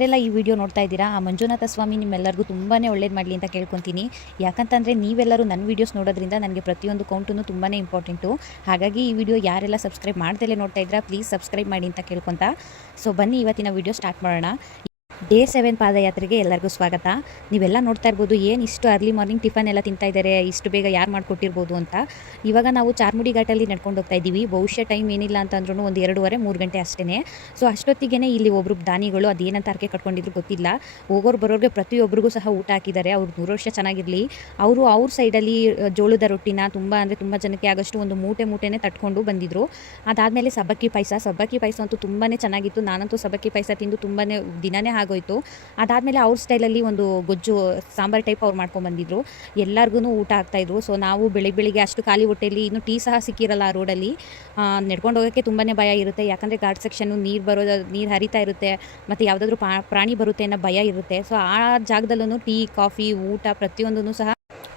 ಯಾರೆಲ್ಲ ಈ ವಿಡಿಯೋ ನೋಡ್ತಾ ಇದ್ದೀರಾ? ಆ ಮಂಜುನಾಥ ಸ್ವಾಮಿ ನಿಮ್ಮೆಲ್ಲರಿಗೂ ತುಂಬಾ ಒಳ್ಳೇದು ಮಾಡಲಿ ಅಂತ ಕೇಳ್ಕೊತೀನಿ. ಯಾಕಂತಂದರೆ ನೀವೆಲ್ಲರೂ ನನ್ನ ವೀಡಿಯೋಸ್ ನೋಡೋದ್ರಿಂದ ನನಗೆ ಪ್ರತಿಯೊಂದು ಕೌಂಟೂ ತುಂಬಾ ಇಂಪಾರ್ಟೆಂಟು ಹಾಗಾಗಿ ಈ ವಿಡಿಯೋ ಯಾರೆಲ್ಲ ಸಬ್ಸ್ಕ್ರೈಬ್ ಮಾಡ್ದಲೇ ನೋಡ್ತಾ ಇದ್ದೀರಾ ಪ್ಲೀಸ್ ಸಬ್ಸ್ಕ್ರೈಬ್ ಮಾಡಿ ಅಂತ ಕೇಳ್ಕೊತಾ. ಸೊ ಬನ್ನಿ, ಇವತ್ತಿನ ವಿಡಿಯೋ ಸ್ಟಾರ್ಟ್ ಮಾಡೋಣ. ಡೇ ಸೆವೆನ್ ಪಾದಯಾತ್ರೆಗೆ ಎಲ್ಲರಿಗೂ ಸ್ವಾಗತ. ನೀವೆಲ್ಲ ನೋಡ್ತಾ ಇರ್ಬೋದು, ಏನು ಇಷ್ಟು ಅರ್ಲಿ ಮಾರ್ನಿಂಗ್ ಟಿಫನ್ ಎಲ್ಲ ತಿಂತಾ ಇದ್ದಾರೆ ಇಷ್ಟು ಬೇಗ ಯಾರು ಮಾಡಿಕೊಟ್ಟಿರ್ಬೋದು ಅಂತ. ಇವಾಗ ನಾವು ಚಾರ್ಮುಡಿ ಘಾಟಲ್ಲಿ ನಡ್ಕೊಂಡು ಹೋಗ್ತಾ ಇದ್ದೀವಿ. ಬಹುಶಃ ಟೈಮ್ ಏನಿಲ್ಲ ಅಂತಂದ್ರೂ ಒಂದು ಎರಡೂವರೆ, ಮೂರು ಗಂಟೆ ಅಷ್ಟೇ ಸೊ ಅಷ್ಟೊತ್ತಿಗೆ ಇಲ್ಲಿ ಒಬ್ಬರು ದಾನಿಗಳು ಅದೇನಂತ ಅರ್ಕೆ ಕಟ್ಕೊಂಡಿದ್ರು ಗೊತ್ತಿಲ್ಲ. ಹೋಗೋರು ಬರೋರಿಗೆ ಪ್ರತಿಯೊಬ್ಬರಿಗೂ ಸಹ ಊಟ ಹಾಕಿದ್ದಾರೆ. ಅವ್ರು ನೂರು ವರ್ಷ ಚೆನ್ನಾಗಿರಲಿ. ಅವರು ಅವ್ರ ಸೈಡಲ್ಲಿ ಜೋಳದ ರೊಟ್ಟಿನ ತುಂಬ ಅಂದರೆ ತುಂಬ ಜನಕ್ಕೆ ಆಗಷ್ಟು ಒಂದು ಮೂಟೆ ಮೂಟೆನೇ ತಟ್ಕೊಂಡು ಬಂದಿದ್ರು. ಅದಾದಮೇಲೆ ಸಬ್ಬಕ್ಕಿ ಪಾಯಸ. ಸಬ್ಬಕ್ಕಿ ಪಾಯಸ ಅಂತೂ ತುಂಬಾ ಚೆನ್ನಾಗಿತ್ತು. ನಾನಂತೂ ಸಬ್ಬಕ್ಕಿ ಪಾಯಸ ತಿಂದು ತುಂಬಾ ದಿನನೇ ಆಗೋಯ್ತು. ಅದಾದಮೇಲೆ ಅವ್ರ ಸ್ಟೈಲಲ್ಲಿ ಒಂದು ಗೊಜ್ಜು, ಸಾಂಬಾರ್ ಟೈಪ್ ಅವ್ರು ಮಾಡ್ಕೊಂಡು ಬಂದಿದ್ರು. ಎಲ್ಲರಿಗೂ ಊಟ ಆಗ್ತಾಯಿದ್ರು ಸೊ ನಾವು ಬೆಳಿಗ್ಗೆ ಬೆಳಿಗ್ಗೆ ಅಷ್ಟು ಖಾಲಿ ಹೊಟ್ಟೆಯಲ್ಲಿ ಇನ್ನು ಟೀ ಸಹ ಸಿಕ್ಕಿರಲ್ಲ ಆ ರೋಡಲ್ಲಿ ನಡ್ಕೊಂಡು ಹೋಗೋಕ್ಕೆ ತುಂಬಾ ಭಯ ಇರುತ್ತೆ. ಯಾಕಂದರೆ ಘಾಟ್ ಸೆಕ್ಷನ್ನು ನೀರು ಬರೋದು, ನೀರು ಹರಿತಾ ಇರುತ್ತೆ. ಮತ್ತು ಯಾವುದಾದ್ರೂ ಪ್ರಾಣಿ ಬರುತ್ತೆ ಅನ್ನೋ ಭಯ ಇರುತ್ತೆ. ಸೊ ಆ ಜಾಗದಲ್ಲೂ ಟೀ, ಕಾಫಿ, ಊಟ ಪ್ರತಿಯೊಂದೂ ಸಹ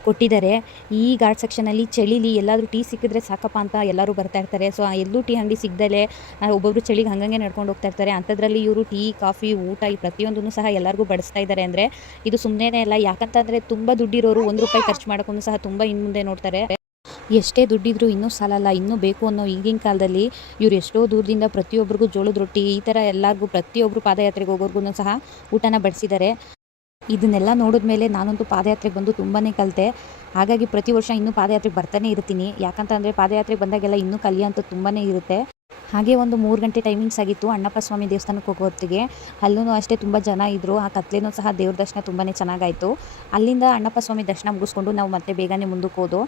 ಕೊಟ್ಟಿದ್ದಾರೆ. ಈ ಘಾಟ್ ಸೆಕ್ಷನಲ್ಲಿ ಚಳಿಲಿ ಎಲ್ಲಾದರೂ ಟೀ ಸಿಕ್ಕಿದ್ರೆ ಸಾಕಪ್ಪ ಅಂತ ಎಲ್ಲರೂ ಬರ್ತಾ ಇರ್ತಾರೆ. ಸೊ ಎಲ್ಲೂ ಟೀ ಅಂಗಡಿ ಸಿಗ್ದಲೆ ಒಬ್ಬೊಬ್ರು ಚಳಿಗೆ ಹಂಗಂಗೆ ನಡ್ಕೊಂಡು ಹೋಗ್ತಾ ಇರ್ತಾರೆ. ಅಂಥದ್ರಲ್ಲಿ ಇವರು ಟೀ ಕಾಫಿ ಊಟ ಈ ಪ್ರತಿಯೊಂದನ್ನು ಸಹ ಎಲ್ಲರಿಗೂ ಬಡಿಸ್ತಾ ಇದ್ದಾರೆ ಅಂದರೆ ಇದು ಸುಮ್ಮನೆ ಅಲ್ಲ. ಯಾಕಂತಂದರೆ ತುಂಬ ದುಡ್ಡಿರೋರು ಒಂದು ರೂಪಾಯಿ ಖರ್ಚು ಮಾಡೋಕ್ಕೂ ಸಹ ತುಂಬ ಇನ್ನು ಮುಂದೆ ನೋಡ್ತಾರೆ. ಎಷ್ಟೇ ದುಡ್ಡಿದ್ರೂ ಇನ್ನೂ ಸಾಲಲ್ಲ, ಇನ್ನೂ ಬೇಕು ಅನ್ನೋ ಈಗಿನ ಕಾಲದಲ್ಲಿ ಇವ್ರು ಎಷ್ಟೋ ದೂರದಿಂದ ಪ್ರತಿಯೊಬ್ಬರಿಗೂ ಜೋಳದ ರೊಟ್ಟಿ ಈ ಥರ ಎಲ್ಲರಿಗೂ ಪ್ರತಿಯೊಬ್ಬರು ಪಾದಯಾತ್ರೆಗೆ ಹೋಗೋರ್ಗು ಸಹ ಊಟನ ಬಡಿಸಿದ್ದಾರೆ. ಇದನ್ನೆಲ್ಲ ನೋಡಿದ್ಮೇಲೆ ನಾನಂತೂ ಪಾದಯಾತ್ರೆಗೆ ಬಂದು ತುಂಬಾ ಕಲಿತೆ. ಹಾಗಾಗಿ ಪ್ರತಿ ವರ್ಷ ಇನ್ನೂ ಪಾದಯಾತ್ರೆಗೆ ಬರ್ತಾನೆ ಇರ್ತೀನಿ. ಯಾಕಂತಂದರೆ ಪಾದಯಾತ್ರೆಗೆ ಬಂದಾಗೆಲ್ಲ ಇನ್ನೂ ಕಲಿಯೋಂಥ ತುಂಬಾ ಇರುತ್ತೆ. ಹಾಗೆ ಒಂದು ಮೂರು ಗಂಟೆ ಟೈಮಿಂಗ್ಸ್ ಆಗಿತ್ತು ಅಣ್ಣಪ್ಪ ಸ್ವಾಮಿ ದೇವಸ್ಥಾನಕ್ಕೆ ಹೋಗೋ ಹೊತ್ತಿಗೆ. ಅಲ್ಲೂ ಅಷ್ಟೇ ತುಂಬ ಜನ ಇದ್ದರು ಆ ಕತ್ಲೇನೂ ಸಹ ದೇವ್ರ ದರ್ಶನ ತುಂಬಾ ಚೆನ್ನಾಗಾಯಿತು. ಅಲ್ಲಿಂದ ಅಣ್ಣಪ್ಪ ಸ್ವಾಮಿ ದರ್ಶನ ಮುಗಿಸ್ಕೊಂಡು ನಾವು ಮತ್ತೆ ಬೇಗನೆ ಮುಂದಕ್ಕೆ ಹೋದು.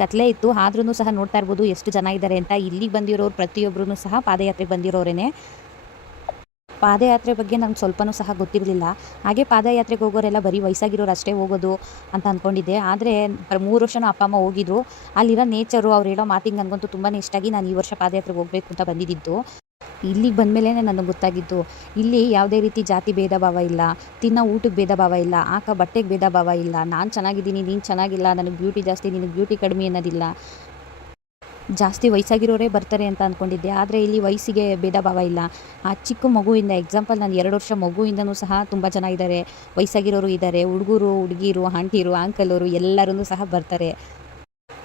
ಕತ್ಲೆ ಇತ್ತು. ಆದ್ರೂ ಸಹ ನೋಡ್ತಾ ಇರ್ಬೋದು ಎಷ್ಟು ಜನ ಇದ್ದಾರೆ ಅಂತ. ಇಲ್ಲಿಗೆ ಬಂದಿರೋರು ಪ್ರತಿಯೊಬ್ಬರೂ ಸಹ ಪಾದಯಾತ್ರೆಗೆ ಬಂದಿರೋರೇನೆ. ಪಾದಯಾತ್ರೆ ಬಗ್ಗೆ ನಂಗೆ ಸ್ವಲ್ಪನೂ ಸಹ ಗೊತ್ತಿರಲಿಲ್ಲ. ಹಾಗೆ ಪಾದಯಾತ್ರೆಗೆ ಹೋಗೋರೆಲ್ಲ ಬರೀ ವಯಸ್ಸಾಗಿರೋರು ಅಷ್ಟೇ ಹೋಗೋದು ಅಂತ ಅಂದ್ಕೊಂಡಿದ್ದೆ ಆದರೆ ಮೂರು ವರ್ಷನೂ ಅಪ್ಪ ಅಮ್ಮ ಹೋಗಿದ್ರು. ಅಲ್ಲಿರೋ ನೇಚರು ಅವ್ರು ಹೇಳೋ ಮಾತಿಗೆ ನನಗಂತೂ ತುಂಬಾ ಇಷ್ಟ ಆಗಿ ನಾನು ಈ ವರ್ಷ ಪಾದಯಾತ್ರೆಗೆ ಹೋಗಬೇಕು ಅಂತ ಬಂದಿದ್ದು. ಇಲ್ಲಿಗೆ ಬಂದಮೇಲೆ ನನಗೆ ಗೊತ್ತಾಗಿದ್ದು. ಇಲ್ಲಿ ಯಾವುದೇ ರೀತಿ ಜಾತಿ ಭೇದ ಭಾವ ಇಲ್ಲ. ತಿನ್ನೋ ಊಟಕ್ಕೆ ಭೇದ ಭಾವ ಇಲ್ಲ. ಆಕ ಬಟ್ಟೆಗೆ ಭೇದ ಭಾವ ಇಲ್ಲ. ನಾನು ಚೆನ್ನಾಗಿದ್ದೀನಿ, ನೀನು ಚೆನ್ನಾಗಿಲ್ಲ, ನನಗೆ ಬ್ಯೂಟಿ ಜಾಸ್ತಿ, ನಿನಗೆ ಬ್ಯೂಟಿ ಕಡಿಮೆ ಅನ್ನೋದಿಲ್ಲ. ಜಾಸ್ತಿ ವಯಸ್ಸಾಗಿರೋರೇ ಬರ್ತಾರೆ ಅಂತ ಅಂದ್ಕೊಂಡಿದ್ದೆ ಆದರೆ ಇಲ್ಲಿ ವಯಸ್ಸಿಗೆ ಭೇದ ಭಾವ ಇಲ್ಲ. ಆ ಚಿಕ್ಕ ಮಗುವಿಂದ ಎಕ್ಸಾಂಪಲ್ ನಾನು ಎರಡು ವರ್ಷ ಮಗುವಿಂದನೂ ಸಹ ತುಂಬ ಜನ ಇದ್ದಾರೆ ವಯಸ್ಸಾಗಿರೋರು ಇದ್ದಾರೆ ಹುಡುಗರು, ಹುಡುಗಿರು ಆಂಟಿರು ಅವರು ಎಲ್ಲರೂ ಸಹ ಬರ್ತಾರೆ.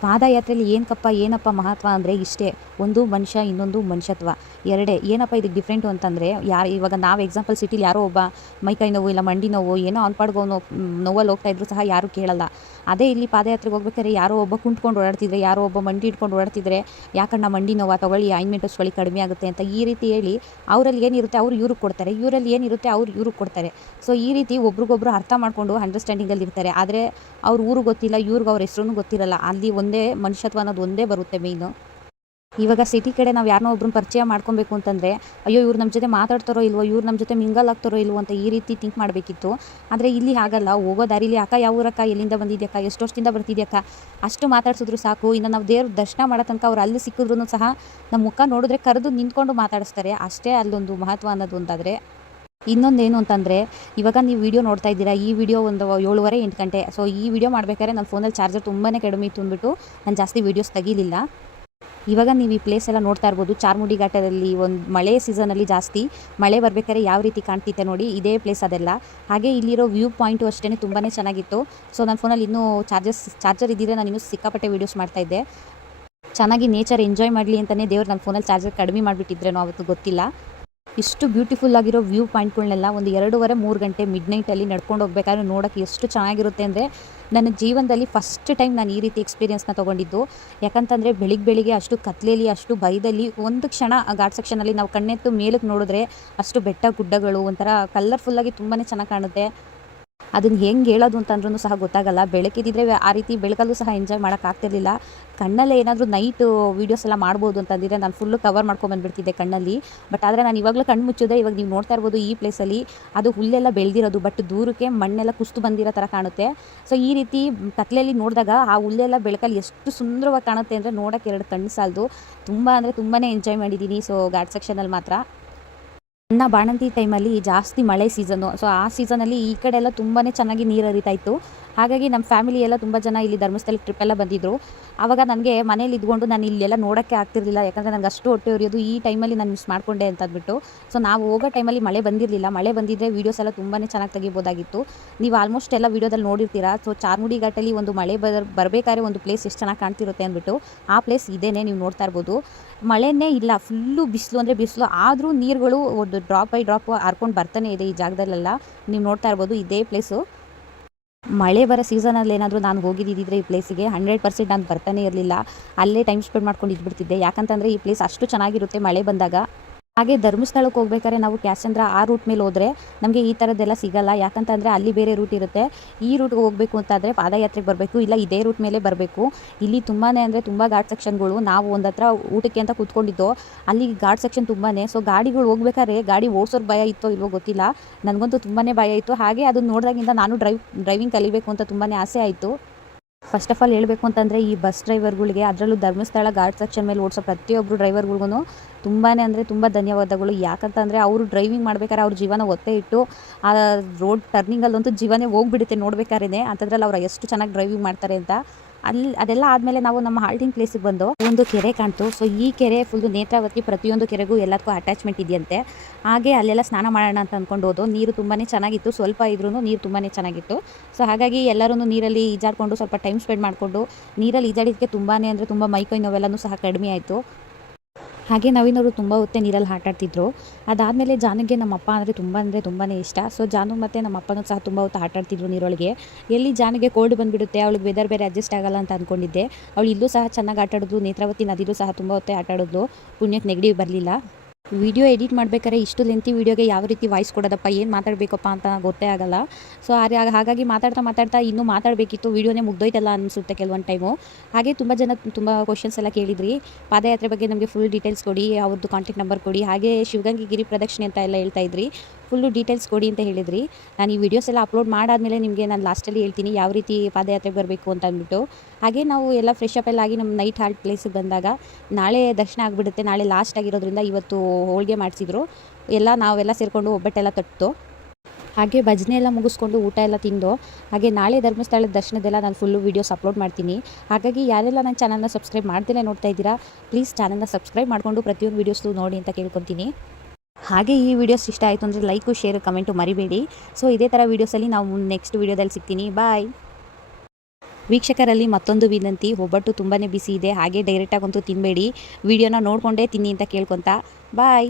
ಪಾದಯಾತ್ರೆಯಲ್ಲಿ ಏನಕ್ಕಪ್ಪ ಏನಪ್ಪ ಮಹತ್ವ ಅಂದರೆ ಇಷ್ಟೇ. ಒಂದು ಮನುಷ್ಯ, ಇನ್ನೊಂದು ಮನುಷ್ಯತ್ವ. ಎರಡೇ, ಏನಪ್ಪ ಇದಕ್ಕೆ ಡಿಫ್ರೆಂಟು ಅಂತಂದರೆ, ಯಾರು ಇವಾಗ ನಾವು ಎಕ್ಸಾಂಪಲ್ ಸಿಟಿಲಿ ಯಾರೋ ಒಬ್ಬ ಮೈಕೈ ನೋವು, ಇಲ್ಲ ಮಂಡಿ ನೋವು, ಏನೋ ಅವ್ನ ಪಾಡ್ಗೋ ನೋವು ನೋವಲ್ಲಿ ಹೋಗ್ತಾ ಇದ್ರು ಸಹ ಯಾರೂ ಕೇಳಲ್ಲ. ಅದೇ ಇಲ್ಲಿ ಪಾದಯಾತ್ರೆಗೆ ಹೋಗ್ಬೇಕಾದ್ರೆ ಯಾರೋ ಒಬ್ಬ ಕುಂಟ್ಕೊಂಡು ಓಡಾಡ್ತಿದ್ರೆ, ಯಾರೋ ಒಬ್ಬ ಮಂಡಿ ಇಟ್ಕೊಂಡು ಓಡಾಡ್ತಿದ್ರೆ, ಯಾಕಣ್ಣ ಮಂಡಿ ನೋವು, ತಗೊಳ್ಳಿ ಆಯಿಂಟ್ಮೆಂಟ್ ಹೊಸ್ಕೊಳ್ಳಿ ಕಡಿಮೆ ಆಗುತ್ತೆ ಅಂತ ಈ ರೀತಿ ಹೇಳಿ ಅವರಲ್ಲಿ ಏನಿರುತ್ತೆ ಅವರು ಇವ್ರಿಗೆ ಕೊಡ್ತಾರೆ. ಇವರಲ್ಲಿ ಏನಿರುತ್ತೆ ಅವ್ರು ಇವ್ರಿಗೆ ಕೊಡ್ತಾರೆ. ಸೊ ಈ ರೀತಿ ಒಬ್ರಿಗೊಬ್ರು ಅರ್ಥ ಮಾಡಿಕೊಂಡು ಅಂಡರ್ಸ್ಟ್ಯಾಂಡಿಂಗಲ್ಲಿ ಇರ್ತಾರೆ. ಆದರೆ ಅವ್ರ ಊರು ಗೊತ್ತಿಲ್ಲ, ಇವ್ರಿಗೆ ಅವ್ರ ಹೆಸ್ರು ಗೊತ್ತಿರಲ್ಲ. ಅಲ್ಲಿ ಒಂದೇ ಮನುಷ್ಯತ್ವ ಅನ್ನೋದು ಒಂದೇ ಬರುತ್ತೆ ಮೇಯ್ನು ಇವಾಗ ಸಿಟಿ ಕಡೆ ನಾವು ಯಾರನ್ನೋ ಒಬ್ರನ್ನ ಪರಿಚಯ ಮಾಡ್ಕೊಬೇಕು ಅಂತಂದ್ರೆ, ಅಯ್ಯೋ ಇವ್ರು ನಮ್ಮ ಜೊತೆ ಮಾತಾಡ್ತಾರೋ ಇಲ್ವೋ, ಇವ್ರು ನಮ್ಮ ಜೊತೆ ಮಿಂಗಲ್ ಆಗ್ತಾರೋ ಇಲ್ವೋ ಅಂತ ಈ ರೀತಿ ಥಿಂಕ್ ಮಾಡಬೇಕಿತ್ತು. ಆದರೆ ಇಲ್ಲಿ ಹಾಗಲ್ಲ, ಹೋಗೋ ದಾರಿಲಿ ಅಕ್ಕ ಯಾವ ಊರಕ್ಕ, ಎಲ್ಲಿಂದ ಬಂದಿದ್ಯಕ್ಕ, ಎಷ್ಟು ವರ್ಷದಿಂದ ಬರ್ತಿದ್ಯಕ್ಕ, ಅಷ್ಟು ಮಾತಾಡ್ಸಿದ್ರು ಸಾಕು. ಇನ್ನು ನಾವು ದೇವ್ರ ದರ್ಶನ ಮಾಡೋ ತನಕ ಅವ್ರು ಅಲ್ಲಿ ಸಿಕ್ಕಿದ್ರು ಸಹ ನಮ್ಮ ಮುಖ ನೋಡಿದ್ರೆ ಕರೆದು ನಿಂತ್ಕೊಂಡು ಮಾತಾಡಿಸ್ತಾರೆ. ಅಷ್ಟೇ ಅಲ್ಲೊಂದು ಮಹತ್ವ ಅನ್ನೋದು ಒಂದಾದರೆ. ಇನ್ನೊಂದೇನು ಅಂತಂದರೆ, ಇವಾಗ ನೀವು ವಿಡಿಯೋ ನೋಡ್ತಾ ಇದ್ದೀರಾ, ಈ ವಿಡಿಯೋ ಒಂದು ಏಳುವರೆ, ಎಂಟು ಗಂಟೆ. ಸೊ ಈ ವಿಡಿಯೋ ಮಾಡಬೇಕಾದ್ರೆ ನನ್ನ ಫೋನಲ್ಲಿ ಚಾರ್ಜರ್ ತುಂಬಾ ಕಡಿಮೆ ಇತ್ತು ಅಂದ್ಬಿಟ್ಟು ನಾನು ಜಾಸ್ತಿ ವೀಡಿಯೋಸ್ ತೆಗೀಲಿಲ್ಲ. ಇವಾಗ ನೀವು ಈ ಪ್ಲೇಸ್ ಎಲ್ಲ ನೋಡ್ತಾ ಇರ್ಬೋದು ಚಾರ್ಮುಡಿ ಘಾಟದಲ್ಲಿ ಒಂದು ಮಳೆ ಸೀಸನಲ್ಲಿ ಜಾಸ್ತಿ. ಮಳೆ ಬರಬೇಕಾದ್ರೆ ಯಾವ ರೀತಿ ಕಾಣ್ತಿತ್ತೆ ನೋಡಿ, ಇದೇ ಪ್ಲೇಸ್ ಅದೆಲ್ಲ. ಹಾಗೆ ಇಲ್ಲಿರೋ ವ್ಯೂ ಪಾಯಿಂಟು ಅಷ್ಟೇ ತುಂಬಾ ಚೆನ್ನಾಗಿತ್ತು. ಸೊ ನನ್ನ ಫೋನಲ್ಲಿ ಇನ್ನೂ ಚಾರ್ಜಸ್ ಚಾರ್ಜರ್ ಇದ್ದಿದ್ರೆ ನಾನು ಇನ್ನೂ ಸಿಕ್ಕಾಪಟ್ಟೆ ವೀಡಿಯೋಸ್ ಮಾಡ್ತಾಯಿದ್ದೆ ಚೆನ್ನಾಗಿ ನೇಚರ್ ಎಂಜಾಯ್ ಮಾಡಲಿ ಅಂತಲೇ ದೇವ್ರು ನನ್ನ ಫೋನಲ್ಲಿ ಚಾರ್ಜರ್ ಕಡಿಮೆ ಮಾಡಿಬಿಟ್ಟಿದ್ರೇನೋ ಅವತ್ತು ಗೊತ್ತಿಲ್ಲ. ಇಷ್ಟು ಬ್ಯೂಟಿಫುಲ್ ಆಗಿರೋ ವ್ಯೂ ಪಾಯಿಂಟ್ಗಳನ್ನೆಲ್ಲ ಒಂದು ಎರಡೂವರೆ, ಮೂರು ಗಂಟೆ ಮಿಡ್ ನೈಟಲ್ಲಿ ನಡ್ಕೊಂಡು ಹೋಗ್ಬೇಕಾದ್ರೆ ನೋಡೋಕ್ಕೆ ಎಷ್ಟು ಚೆನ್ನಾಗಿರುತ್ತೆ ಅಂದರೆ ನನ್ನ ಜೀವನದಲ್ಲಿ ಫಸ್ಟ್ ಟೈಮ್ ನಾನು ಈ ರೀತಿ ಎಕ್ಸ್ಪೀರಿಯನ್ಸ್ನ ತೊಗೊಂಡಿದ್ದು. ಯಾಕಂತಂದರೆ ಬೆಳಿಗ್ಗೆ ಬೆಳಿಗ್ಗೆ ಅಷ್ಟು ಕತ್ಲೇಲಿ ಅಷ್ಟು ಭಯದಲ್ಲಿ ಒಂದು ಕ್ಷಣ ಆ ಘಾಟ್ ಸೆಕ್ಷನಲ್ಲಿ ನಾವು ಕಣ್ಣೆತ್ತು ಮೇಲಕ್ಕೆ ನೋಡಿದ್ರೆ ಅಷ್ಟು ಬೆಟ್ಟ ಗುಡ್ಡಗಳು ಒಂಥರ ಕಲರ್ಫುಲ್ಲಾಗಿ ತುಂಬಾ ಚೆನ್ನಾಗಿ ಕಾಣುತ್ತೆ. ಅದನ್ನು ಹೆಂಗೆ ಹೇಳೋದು ಅಂತಂದ್ರೂ ಸಹ ಗೊತ್ತಾಗಲ್ಲ. ಬೆಳಕಿದ್ದಿದ್ರೆ ಆ ರೀತಿ ಬೆಳಕಲ್ಲೂ ಸಹ ಎಂಜಾಯ್ ಮಾಡೋಕ್ಕಾಗ್ತಿರ್ಲಿಲ್ಲ ಕಣ್ಣಲ್ಲೇ ಏನಾದರೂ ನೈಟ್ ವೀಡಿಯೋಸ್ ಎಲ್ಲ ಮಾಡ್ಬೋದು ಅಂತಂದಿದ್ರೆ ನಾನು ಫುಲ್ಲು ಕವರ್ ಮಾಡ್ಕೊಂಬಂದ್ಬಿಡ್ತಿದ್ದೆ ಕಣ್ಣಲ್ಲಿ. ಬಟ್ ಆದರೆ ನಾನು ಇವಾಗಲೂ ಕಣ್ಣು ಮುಚ್ಚಿದೆ ಇವಾಗ ನೀವು ನೋಡ್ತಾ ಇರ್ಬೋದು ಈ ಪ್ಲೇಸಲ್ಲಿ ಅದು ಹುಲ್ಲೆಲ್ಲ ಬೆಳೆದಿರೋದು ಬಟ್ ದೂರಕ್ಕೆ ಮಣ್ಣೆಲ್ಲ ಕುಸ್ತು ಬಂದಿರೋ ಥರ ಕಾಣುತ್ತೆ. ಸೊ ಈ ರೀತಿ ಕತ್ಲೆಯಲ್ಲಿ ನೋಡಿದಾಗ ಆ ಹುಲ್ಲೆಲ್ಲ ಬೆಳಕಲ್ಲಿ ಎಷ್ಟು ಸುಂದರವಾಗಿ ಕಾಣುತ್ತೆ ಅಂದರೆ ನೋಡೋಕ್ಕೆ ಎರಡು ಕಣ್ಣು ಸಾಲದು. ತುಂಬ ಅಂದರೆ ತುಂಬಾ ಎಂಜಾಯ್ ಮಾಡಿದ್ದೀನಿ. ಸೊ ಘಾಟ್ ಸೆಕ್ಷನಲ್ಲಿ ಮಾತ್ರ. ನನ್ನ ಬಾಣಂತಿ ಟೈಮಲ್ಲಿ ಜಾಸ್ತಿ ಮಳೆ ಸೀಸನ್ನು ಸೊ ಆ ಸೀಸನಲ್ಲಿ ಈ ಕಡೆ ಎಲ್ಲ ತುಂಬಾ ಚೆನ್ನಾಗಿ ನೀರು ಹರಿತಾ ಇತ್ತು. ಹಾಗಾಗಿ ನಮ್ಮ ಫ್ಯಾಮಿಲಿ ಎಲ್ಲ ತುಂಬ ಜನ ಇಲ್ಲಿ ಧರ್ಮಸ್ಥಳಕ್ಕೆ ಟ್ರಿಪ್ ಎಲ್ಲ ಬಂದಿದ್ದರು ಆವಾಗ ನನಗೆ ಮನೇಲಿ ಇದ್ಕೊಂಡು ನಾನು ಇಲ್ಲೆಲ್ಲ ನೋಡೋಕ್ಕೆ ಆಗ್ತಿರಲಿಲ್ಲ. ಯಾಕಂದರೆ ನನಗೆ ಅಷ್ಟು ಹೊಟ್ಟೆ ಉರಿಯೋದು ಈ ಟೈಮಲ್ಲಿ ನಾನು ಮಿಸ್ ಮಾಡಿಕೊಂಡೆ ಅಂತ ಅಂದ್ಬಿಟ್ಟು ಸೊ ನಾವು ಹೋಗೋ ಟೈಮಲ್ಲಿ ಮಳೆ ಬಂದಿರಲಿಲ್ಲ. ಮಳೆ ಬಂದಿದ್ದರೆ ವೀಡಿಯೋಸ್ ಎಲ್ಲ ತುಂಬಾ ಚೆನ್ನಾಗಿ ತೆಗಿಬೋದಾಗಿತ್ತು. ನೀವು ಆಲ್ಮೋಸ್ಟ್ ಎಲ್ಲ ವೀಡಿಯೋದಲ್ಲಿ ನೋಡಿರ್ತೀರಾ? ಸೊ ಚಾರ್ಮುಡಿ ಘಾಟಲ್ಲಿ ಒಂದು ಮಳೆ ಬರ್, ಬರಬೇಕಾದ್ರೆ ಒಂದು ಪ್ಲೇಸ್ ಎಷ್ಟು ಚೆನ್ನಾಗಿ ಕಾಣ್ತಿರುತ್ತೆ ಅಂದ್ಬಿಟ್ಟು ಆ ಪ್ಲೇಸ್ ಇದೇನೆ ನೀವು ನೋಡ್ತಾ ಇರ್ಬೋದು. ಮಳೆನೇ ಇಲ್ಲ. ಫುಲ್ಲು ಬಿಸಿಲು ಅಂದರೆ ಬಿಸಿಲು. ಆದರೂ ನೀರುಗಳು ಒಂದು ಡ್ರಾಪ್ ಬೈ ಡ್ರಾಪ್ ಹಾರ್ಕೊಂಡು ಬರ್ತಾನೆ ಇದೆ ಈ ಜಾಗದಲ್ಲೆಲ್ಲ. ನೀವು ನೋಡ್ತಾ ಇರ್ಬೋದು ಇದೇ ಪ್ಲೇಸು ಮಳೆ ಬರೋ ಸೀಸನಲ್ಲಿ ಏನಾದರೂ ನಾನು ಹೋಗಿದ್ದಿದ್ರೆ ಈ ಪ್ಲೇಸಿಗೆ ಹಂಡ್ರೆಡ್ ಪರ್ಸೆಂಟ್ ನಾನು ಬರ್ತಾನೆ ಇರಲಿಲ್ಲ. ಅಲ್ಲೇ ಟೈಮ್ ಸ್ಪೆಂಡ್ ಮಾಡ್ಕೊಂಡು ಇದ್ಬಿಡ್ತಿದ್ದೆ. ಯಾಕಂತಂದರೆ ಈ ಪ್ಲೇಸ್ ಅಷ್ಟು ಚೆನ್ನಾಗಿರುತ್ತೆ ಮಳೆ ಬಂದಾಗ. ಹಾಗೆ ಧರ್ಮಸ್ಥಳಕ್ಕೆ ಹೋಗ್ಬೇಕಾದ್ರೆ ನಾವು ಕ್ಯಾಶಂದ್ರ ಆ ರೂಟ್ ಮೇಲೆ ಹೋದ್ರೆ ನಮಗೆ ಈ ಥರದ್ದೆಲ್ಲ ಸಿಗಲ್ಲ. ಯಾಕಂತಂದರೆ ಅಲ್ಲಿ ಬೇರೆ ರೂಟ್ ಇರುತ್ತೆ. ಈ ರೂಟ್ಗೆ ಹೋಗಬೇಕು ಅಂತಾದರೆ ಪಾದಯಾತ್ರೆಗೆ ಬರಬೇಕು, ಇಲ್ಲ ಇದೇ ರೂಟ್ ಮೇಲೆ ಬರಬೇಕು. ಇಲ್ಲಿ ತುಂಬಾ ಅಂದರೆ ತುಂಬ ಘಾಟ್ ಸೆಕ್ಷನ್ಗಳು ನಾವು ಒಂದು ಹತ್ರ ಊಟಕ್ಕೆ ಅಂತ ಕೂತ್ಕೊಂಡಿದ್ದೋ, ಅಲ್ಲಿ ಘಾಟ್ ಸೆಕ್ಷನ್ ತುಂಬಾ ಸೊ ಗಾಡಿಗಳು ಹೋಗ್ಬೇಕಾದ್ರೆ ಗಾಡಿ ಓಡಿಸೋರು ಭಯ ಇತ್ತೋ ಇಲ್ವೋ ಗೊತ್ತಿಲ್ಲ. ನನಗಂತೂ ತುಂಬಾ ಭಯ ಇತ್ತು. ಹಾಗೆ ಅದನ್ನು ನೋಡಿದಾಗಿಂದ ನಾನು ಡ್ರೈವ್ ಡ್ರೈವಿಂಗ್ ಕಲಿಬೇಕು ಅಂತ ತುಂಬಾ ಆಸೆ ಆಯಿತು. ಫಸ್ಟ್ ಆಫ್ ಆಲ್ ಹೇಳಬೇಕು ಅಂತಂದರೆ ಈ ಬಸ್ ಡ್ರೈವರ್ಗಳಿಗೆ ಅದರಲ್ಲೂ ಧರ್ಮಸ್ಥಳ, ಘಾಟ್ ಸೆಕ್ಷನ್ ಮೇಲೆ ಓಡಿಸೋ ಪ್ರತಿಯೊಬ್ಬರು ಡ್ರೈವರ್ಗಳಿಗೂ ತುಂಬಾ ಅಂದರೆ ತುಂಬ ಧನ್ಯವಾದಗಳು. ಯಾಕಂತಂದರೆ ಅವರು ಡ್ರೈವಿಂಗ್ ಮಾಡ್ಬೇಕಾದ್ರೆ ಅವ್ರ ಜೀವನ ಒತ್ತೆ ಇಟ್ಟು, ಆ ರೋಡ್ ಟರ್ನಿಂಗಲ್ಲಂತೂ ಜೀವನೇ ಹೋಗ್ಬಿಡುತ್ತೆ ನೋಡ್ಬೇಕಾದ್ರೆ. ಅಂಥದ್ರಲ್ಲಿ ಅವ್ರು ಎಷ್ಟು ಚೆನ್ನಾಗಿ ಡ್ರೈವಿಂಗ್ ಮಾಡ್ತಾರೆ ಅಂತ ಅಲ್ಲಿ ಅದೆಲ್ಲ ಆದಮೇಲೆ ನಾವು ನಮ್ಮ ಹಾಲ್ಟಿಂಗ್ ಪ್ಲೇಸಿಗೆ ಬಂದು ಒಂದು ಕೆರೆ ಕಾಣ್ತು. ಸೊ ಈ ಕೆರೆ ಫುಲ್ ನೇತ್ರಾವತಿ ಪ್ರತಿಯೊಂದು ಕೆರೆಗೂ ಎಲ್ಲದಕ್ಕೂ ಅಟ್ಯಾಚ್ಮೆಂಟ್ ಇದೆಯಂತೆ. ಹಾಗೆ ಅಲ್ಲೆಲ್ಲ ಸ್ನಾನ ಮಾಡೋಣ ಅಂತ ಅಂದ್ಕೊಂಡು ಹೋದು. ನೀರು ತುಂಬಾ ಚೆನ್ನಾಗಿತ್ತು. ಸ್ವಲ್ಪ ಇದ್ರೂ ನೀರು ತುಂಬಾ ಚೆನ್ನಾಗಿತ್ತು. ಸೊ ಹಾಗಾಗಿ ಎಲ್ಲರೂ ನೀರಲ್ಲಿ ಈಜಾಡಿಕೊಂಡು ಸ್ವಲ್ಪ ಟೈಮ್ ಸ್ಪೆಂಡ್ ಮಾಡಿಕೊಂಡು ನೀರಲ್ಲಿ ಈಜಾಡಿದ್ದಕ್ಕೆ ತುಂಬಾ ಅಂದರೆ ತುಂಬ ಮೈಕೈ ನೋವೆಲ್ಲನೂ ಸಹ ಕಡಿಮೆ ಆಯಿತು. ಹಾಗೆ ನವೀನವರು ತುಂಬ ಹೊತ್ತೆ ನೀರಲ್ಲಿ ಆಟಾಡ್ತಿದ್ರು ಅದಾದಮೇಲೆ ಜಾನುಗೆ ನಮ್ಮ ಅಪ್ಪ ಅಂದರೆ ತುಂಬ ಅಂದರೆ ತುಂಬಾ ಇಷ್ಟ. ಸೊ ಜಾನು ಮತ್ತು ನಮ್ಮ ಅಪ್ಪನೂ ಸಹ ತುಂಬ ಹೊತ್ತು ಆಟಾಡ್ತಿದ್ರು ನೀರೊಳಗೆ. ಎಲ್ಲಿ ಜಾನಿಗೆ ಕೋಲ್ಡ್ ಬಂದುಬಿಡುತ್ತೆ, ಅವಳಿಗೆ ವೆದರ್ ಬೇರೆ ಅಡ್ಜಸ್ಟ್ ಆಗಲ್ಲ ಅಂತ ಅಂದ್ಕೊಂಡಿದ್ದೆ ಅವಳು ಇಲ್ಲೂ ಸಹ ಚೆನ್ನಾಗಿ ಆಟಾಡೋದು ನೇತ್ರಾವತಿ ನದಿಲೂ ಸಹ ತುಂಬ ಹೊತ್ತೆ ಆಟಾಡೋದು ಪುಣ್ಯಕ್ಕೆ ನೆಗಡಿ ಬರಲಿಲ್ಲ. ವಿಡಿಯೋ ಎಡಿಟ್ ಮಾಡ್ಬೇಕಾದ್ರೆ ಇಷ್ಟು ಲೆಂತಿ ವಿಡಿಯೋಗೆ ಯಾವ ರೀತಿ ವಾಯ್ಸ್ ಕೊಡೋದಪ್ಪ, ಏನು ಮಾತಾಡಬೇಕಪ್ಪ ಅಂತ ಗೊತ್ತೇ ಆಗಲ್ಲ. ಸೊ ಹಾಗಾಗಿ ಮಾತಾಡ್ತಾ ಮಾತಾಡ್ತಾ ಇನ್ನೂ ಮಾತಾಡಬೇಕಿತ್ತು, ವೀಡಿಯೋನೇ ಮುಗ್ದೋಯ್ತಲ್ಲ ಅನಿಸುತ್ತೆ ಕೆಲವೊಂದು ಟೈಮು ಹಾಗೆ ತುಂಬ ಜನ ತುಂಬ ಕ್ವಶನ್ಸ್ ಎಲ್ಲ ಕೇಳಿದ್ರಿ. ಪಾದಯಾತ್ರೆ ಬಗ್ಗೆ ನಮಗೆ ಫುಲ್ ಡೀಟೇಲ್ಸ್ ಕೊಡಿ ಅವ್ರದ್ದು ಕಾಂಟ್ಯಾಕ್ಟ್ ನಂಬರ್ ಕೊಡಿ. ಹಾಗೆ ಶಿವಗಂಗೆ ಗಿರಿ ಪ್ರದಕ್ಷಿಣೆ ಅಂತ ಎಲ್ಲ ಹೇಳ್ತಾ ಇದ್ರಿ. ಫುಲ್ಲು ಡೀಟೇಲ್ಸ್ ಕೊಡಿ ಅಂತ ಹೇಳಿದ್ರಿ. ನಾನು ಈ ವಿಡಿಯೋಸ್ ಎಲ್ಲ ಅಪ್ಲೋಡ್ ಮಾಡಾದಮೇಲೆ ನಿಮಗೆ ನಾನು ಲಾಸ್ಟಲ್ಲಿ ಹೇಳ್ತೀನಿ ಯಾವ ರೀತಿ ಪಾದಯಾತ್ರೆಗೆ ಬರಬೇಕು ಅಂತ ಅಂದ್ಬಿಟ್ಟು. ಹಾಗೆ ನಾವು ಎಲ್ಲ ಫ್ರೆಶ್ ಅಪ್ ಎಲ್ಲ ಆಗಿ ನಮ್ಮ ನೈಟ್ ಹಾಲ್ಟ್ ಪ್ಲೇಸಿಗೆ ಬಂದಾಗ ನಾಳೆ ದರ್ಶನ ಆಗಿಬಿಡುತ್ತೆ. ನಾಳೆ ಲಾಸ್ಟ್ ಆಗಿರೋದ್ರಿಂದ ಇವತ್ತು ಹೋಳಿಗೆ ಮಾಡಿಸಿದ್ರು. ಎಲ್ಲ ನಾವೆಲ್ಲ ಸೇರಿಕೊಂಡು ಒಬ್ಬಟ್ಟೆಲ್ಲ ತಟ್ಟು ಹಾಗೆ ಭಜನೆ ಎಲ್ಲ ಮುಗಿಸ್ಕೊಂಡು ಊಟ ಎಲ್ಲ ತಿಂದು, ಹಾಗೆ ನಾಳೆ ಧರ್ಮಸ್ಥಳದ ದರ್ಶನದೆಲ್ಲ ನಾನು ಫುಲ್ಲು ವೀಡಿಯೋಸ್ ಅಪ್ಲೋಡ್ ಮಾಡ್ತೀನಿ. ಹಾಗಾಗಿ ಯಾರೆಲ್ಲ ನನ್ನ ಚಾನಲ್ನ ಸಬ್ಸ್ಕ್ರೈಬ್ ಮಾಡ್ತೇನೆ ನೋಡ್ತಾ ಇದ್ದೀರಾ ಪ್ಲೀಸ್ ಚಾನಲ್ನ ಸಬ್ಸ್ಕ್ರೈಬ್ ಮಾಡಿಕೊಂಡು ಪ್ರತಿಯೊಂದು ವೀಡಿಯೋಸ್ದು ನೋಡಿ ಅಂತ ಕೇಳ್ಕೊತೀನಿ. ಹಾಗೆ ಈ ವಿಡಿಯೋಸ್ ಇಷ್ಟ ಆಯಿತು ಅಂದರೆ ಲೈಕು ಶೇರು ಕಮೆಂಟು ಮರಿಬೇಡಿ. ಸೊ ಇದೇ ಥರ ವೀಡಿಯೋಸಲ್ಲಿ ನಾವು ನೆಕ್ಸ್ಟ್ ವೀಡಿಯೋದಲ್ಲಿ ಸಿಗ್ತೀನಿ. ಬಾಯ್ ವೀಕ್ಷಕರಲ್ಲಿ ಮತ್ತೊಂದು ವಿನಂತಿ. ಒಬ್ಬಟ್ಟು ತುಂಬಾ ಬಿಸಿ ಇದೆ. ಹಾಗೆ ಡೈರೆಕ್ಟಾಗಂತೂ ತಿನ್ನಬೇಡಿ ವಿಡಿಯೋನ ನೋಡಿಕೊಂಡೇ ತಿನ್ನಿ ಅಂತ ಕೇಳ್ಕೊತಾ. ಬಾಯ್